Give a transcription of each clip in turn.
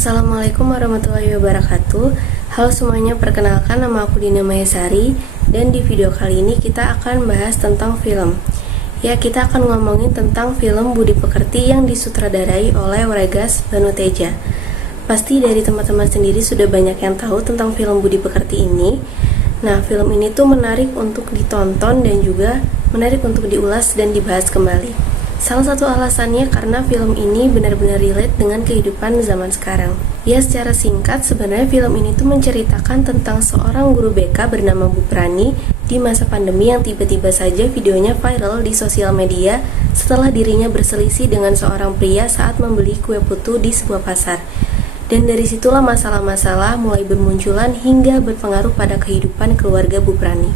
Assalamualaikum warahmatullahi wabarakatuh. Halo semuanya, perkenalkan nama aku Dina Mayasari. Dan di video kali ini kita akan bahas tentang film. Ya, kita akan ngomongin tentang film Budi Pekerti yang disutradarai oleh Wregas Banuteja. Pasti dari teman-teman sendiri sudah banyak yang tahu tentang film Budi Pekerti ini. Nah, film ini tuh menarik untuk ditonton dan juga menarik untuk diulas dan dibahas kembali. Salah satu alasannya karena film ini benar-benar relate dengan kehidupan zaman sekarang. Ya, secara singkat, sebenarnya film ini tuh menceritakan tentang seorang guru BK bernama Bu Prani di masa pandemi yang tiba-tiba saja videonya viral di sosial media setelah dirinya berselisih dengan seorang pria saat membeli kue putu di sebuah pasar. Dan dari situlah masalah-masalah mulai bermunculan hingga berpengaruh pada kehidupan keluarga Bu Prani.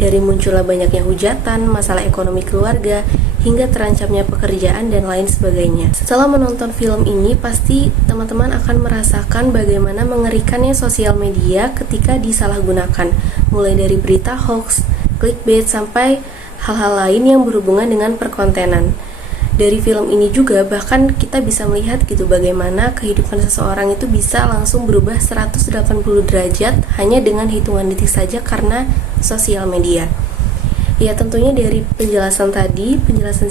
Dari munculnya banyaknya hujatan, masalah ekonomi keluarga, hingga terancamnya pekerjaan dan lain sebagainya. Setelah menonton film ini, pasti teman-teman akan merasakan bagaimana mengerikannya sosial media ketika disalahgunakan, mulai dari berita hoax, clickbait, sampai hal-hal lain yang berhubungan dengan perkontenan. Dari film ini juga bahkan kita bisa melihat gitu bagaimana kehidupan seseorang itu bisa langsung berubah 180 derajat hanya dengan hitungan detik saja karena sosial media. Ya, tentunya dari penjelasan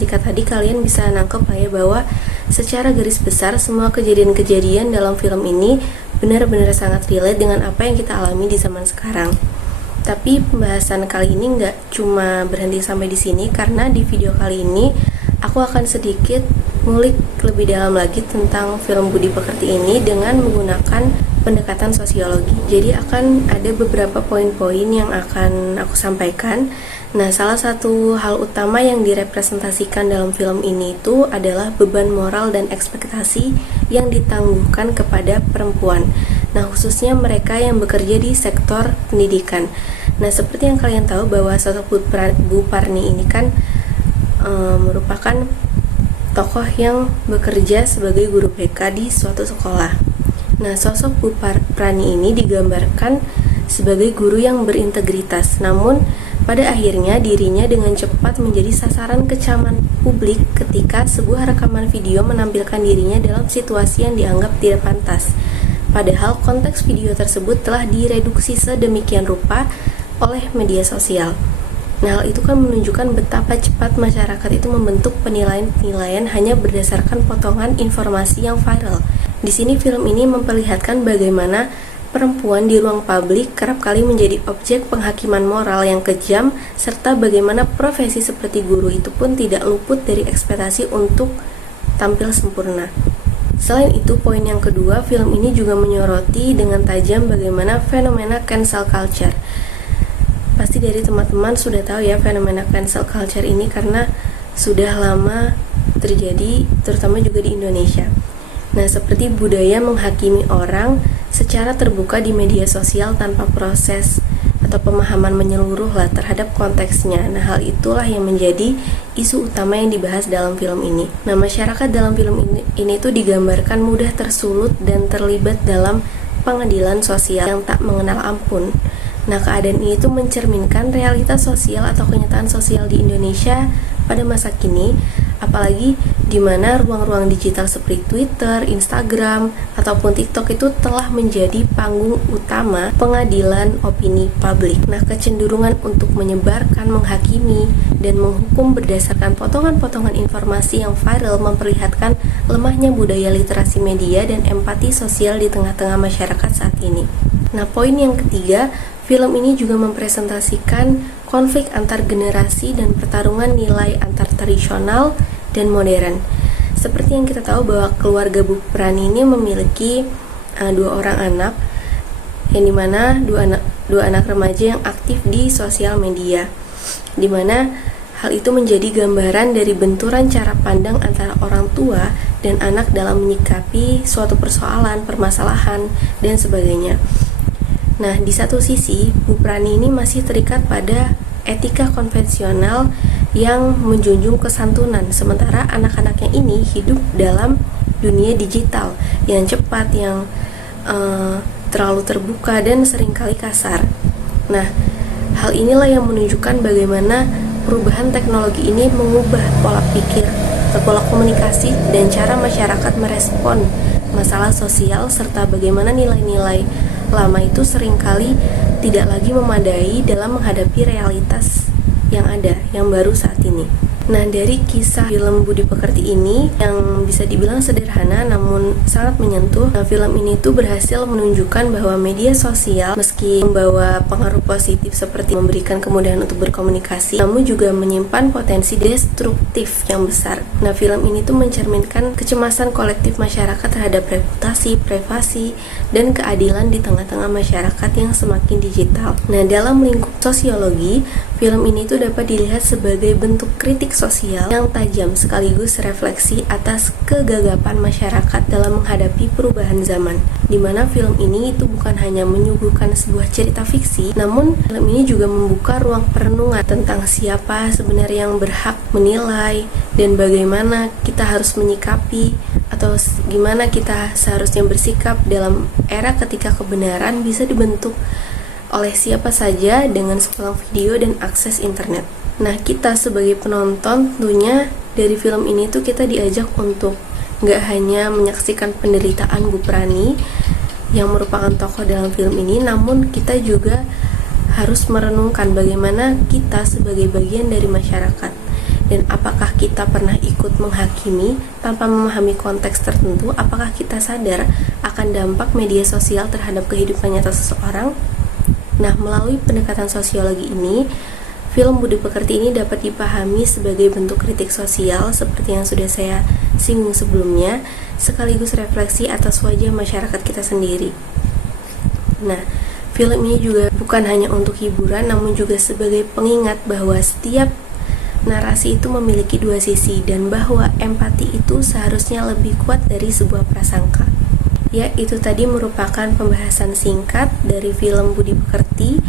singkat tadi kalian bisa nangkep lah ya bahwa secara garis besar semua kejadian-kejadian dalam film ini benar-benar sangat relate dengan apa yang kita alami di zaman sekarang. Tapi pembahasan kali ini nggak cuma berhenti sampai di sini, karena di video kali ini aku akan sedikit ngulik lebih dalam lagi tentang film Budi Pekerti ini dengan menggunakan pendekatan sosiologi. Jadi akan ada beberapa poin-poin yang akan aku sampaikan. Nah, salah satu hal utama yang direpresentasikan dalam film ini itu adalah beban moral dan ekspektasi yang ditangguhkan kepada perempuan. Nah, khususnya mereka yang bekerja di sektor pendidikan. Nah, seperti yang kalian tahu bahwa sosok Bu Parni ini kan merupakan tokoh yang bekerja sebagai guru BK di suatu sekolah. Nah, sosok Bu Prani ini digambarkan sebagai guru yang berintegritas, namun pada akhirnya dirinya dengan cepat menjadi sasaran kecaman publik ketika sebuah rekaman video menampilkan dirinya dalam situasi yang dianggap tidak pantas. Padahal konteks video tersebut telah direduksi sedemikian rupa oleh media sosial. Nah, hal itu kan menunjukkan betapa cepat masyarakat itu membentuk penilaian-penilaian hanya berdasarkan potongan informasi yang viral. Di sini film ini memperlihatkan bagaimana perempuan di ruang publik kerap kali menjadi objek penghakiman moral yang kejam, serta bagaimana profesi seperti guru itu pun tidak luput dari ekspektasi untuk tampil sempurna. Selain itu, poin yang kedua, film ini juga menyoroti dengan tajam bagaimana fenomena cancel culture. Pasti dari teman-teman sudah tahu ya fenomena cancel culture ini karena sudah lama terjadi, terutama juga di Indonesia. Nah, seperti budaya menghakimi orang secara terbuka di media sosial tanpa proses atau pemahaman menyeluruh lah terhadap konteksnya. Nah, hal itulah yang menjadi isu utama yang dibahas dalam film ini. Nah, masyarakat dalam film ini tuh digambarkan mudah tersulut dan terlibat dalam pengadilan sosial yang tak mengenal ampun. Nah, keadaan ini tuh mencerminkan realitas sosial atau kenyataan sosial di Indonesia pada masa kini, apalagi di mana ruang-ruang digital seperti Twitter, Instagram, ataupun TikTok itu telah menjadi panggung utama pengadilan opini publik. Nah, kecenderungan untuk menyebarkan, menghakimi, dan menghukum berdasarkan potongan-potongan informasi yang viral memperlihatkan lemahnya budaya literasi media dan empati sosial di tengah-tengah masyarakat saat ini. Nah, poin yang ketiga, film ini juga mempresentasikan konflik antar generasi dan pertarungan nilai antar tradisional dan modern. Seperti yang kita tahu bahwa keluarga Bu Prani ini memiliki dua orang anak, yang dimana dua anak remaja yang aktif di sosial media, dimana hal itu menjadi gambaran dari benturan cara pandang antara orang tua dan anak dalam menyikapi suatu persoalan, permasalahan, dan sebagainya. Nah, di satu sisi, Bu Prani ini masih terikat pada etika konvensional yang menjunjung kesantunan, sementara anak-anaknya ini hidup dalam dunia digital yang cepat, yang terlalu terbuka dan seringkali kasar. Nah, hal inilah yang menunjukkan bagaimana perubahan teknologi ini mengubah pola pikir pola komunikasi dan cara masyarakat merespon masalah sosial, serta bagaimana nilai-nilai lama itu seringkali tidak lagi memadai dalam menghadapi realitas yang ada, yang baru saat ini. Nah, dari kisah film Budi Pekerti ini yang bisa dibilang sederhana namun sangat menyentuh, film ini tuh berhasil menunjukkan bahwa media sosial meski membawa pengaruh positif seperti memberikan kemudahan untuk berkomunikasi, namun juga menyimpan potensi destruktif yang besar. Nah, film ini tuh mencerminkan kecemasan kolektif masyarakat terhadap reputasi, privasi, dan keadilan di tengah-tengah masyarakat yang semakin digital. Nah, dalam lingkup sosiologi, film ini tuh dapat dilihat sebagai bentuk kritik sosial yang tajam sekaligus refleksi atas kegagapan masyarakat dalam menghadapi perubahan zaman. Di mana film ini itu bukan hanya menyuguhkan sebuah cerita fiksi, namun film ini juga membuka ruang perenungan tentang siapa sebenarnya yang berhak menilai dan bagaimana kita harus menyikapi atau gimana kita seharusnya bersikap dalam era ketika kebenaran bisa dibentuk oleh siapa saja dengan sepulang video dan akses internet. Nah, kita sebagai penonton tentunya dari film ini tuh kita diajak untuk nggak hanya menyaksikan penderitaan Bu Prani yang merupakan tokoh dalam film ini, namun kita juga harus merenungkan bagaimana kita sebagai bagian dari masyarakat dan apakah kita pernah ikut menghakimi tanpa memahami konteks tertentu, apakah kita sadar akan dampak media sosial terhadap kehidupan nyata seseorang. Nah, melalui pendekatan sosiologi ini, film Budi Pekerti ini dapat dipahami sebagai bentuk kritik sosial seperti yang sudah saya singgung sebelumnya, sekaligus refleksi atas wajah masyarakat kita sendiri. Nah, film ini juga bukan hanya untuk hiburan, namun juga sebagai pengingat bahwa setiap narasi itu memiliki dua sisi dan bahwa empati itu seharusnya lebih kuat dari sebuah prasangka. Ya, itu tadi merupakan pembahasan singkat dari film Budi Pekerti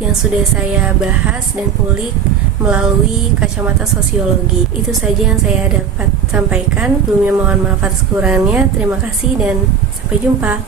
yang sudah saya bahas dan ulik melalui kacamata sosiologi. Itu saja yang saya dapat sampaikan. Sebelumnya mohon maaf atas kekurangannya. Terima kasih dan sampai jumpa.